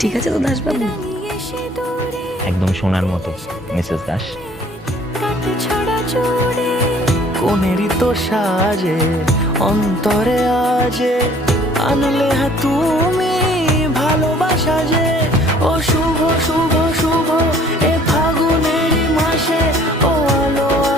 ঠিক আছে তো দাসবাবু? একদম সোনার মতো মিসেস দাস। কোনেরই তো সাজে অন্তরে আজে আনলে তুমি ভালোবাসা যে ও শুভ